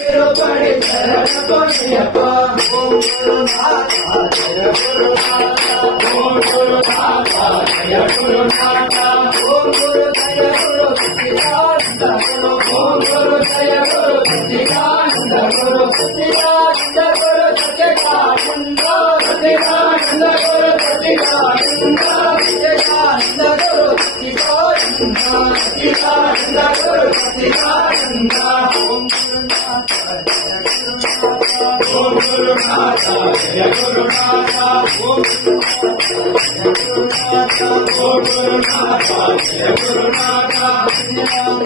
திருப்படி சரண பொன்னியப்பா ஓம் குருநாதா ஜெய குருநாதா ஓம் குருநாதா ஜெய குருநாதா ஓம் குரு ஜெய குரு சச்சிதானந்த குரு ஓம் குரு ஜெய குரு சச்சிதானந்த குரு சச்சிதானந்த குரு சச்சிதானந்த சச்சிதானந்த குரு சச்சிதானந்த சச்சிதானந்த குரு சச்சிதானந்த சச்சிதானந்த குரு சச்சிதானந்த ஓம் குருநாதா ஜெய குருநாதா ஓம் குருநாதா ஓம் குருநாதா ஜெய குருநாதா ஓம்